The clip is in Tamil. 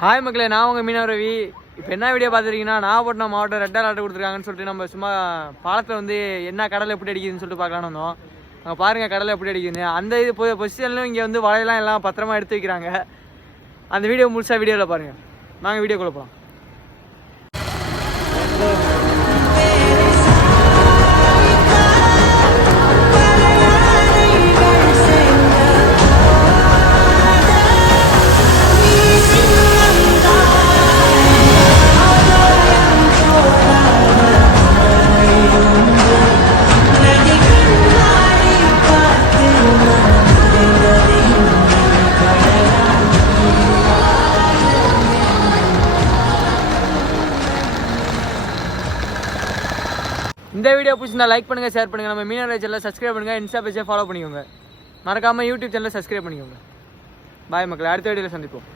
ஹாய் மக்களே, நான் உங்கள் மீனவர் ரவி. இப்போ என்ன வீடியோ பார்த்துருக்கீங்கன்னா, நாகப்பட்டினம் மாவட்டம் ரெட் அலர்ட் கொடுத்துருக்காங்கன்னு சொல்லிட்டு நம்ம சும்மா பாலத்தில் வந்து என்ன கடல் எப்படி அடிக்குதுன்னு சொல்லிட்டு பார்க்கலான்னு வந்தோம். அங்கே பாருங்கள் கடல் எப்படி அடிக்குதுன்னு. அந்த இது பொசிஷன்லையும் இங்கே வந்து வலையெல்லாம் எல்லாம் பத்திரமா எடுத்து வைக்கிறாங்க. அந்த வீடியோ முழுசாக வீடியோவில் பாருங்கள். நாங்கள் வீடியோக்குள்ளே போகலாம். இந்த வீடியோ பிடிச்சிருந்தா லைக் பண்ணுங்கள், ஷேர் பண்ணுங்கள். நம்ம மீனவர் சேனலை சப்ஸ்கிரைப் பண்ணுங்கள், இன்ஸ்டா பேஜை ஃபாலோ பண்ணிக்கோங்க. மறக்காமல் யூடியூப் சேனலை சப்ஸ்கிரைப் பண்ணிக்கோங்க. பாய் மக்கள், அடுத்த வீடியோவில் சந்திப்போம்.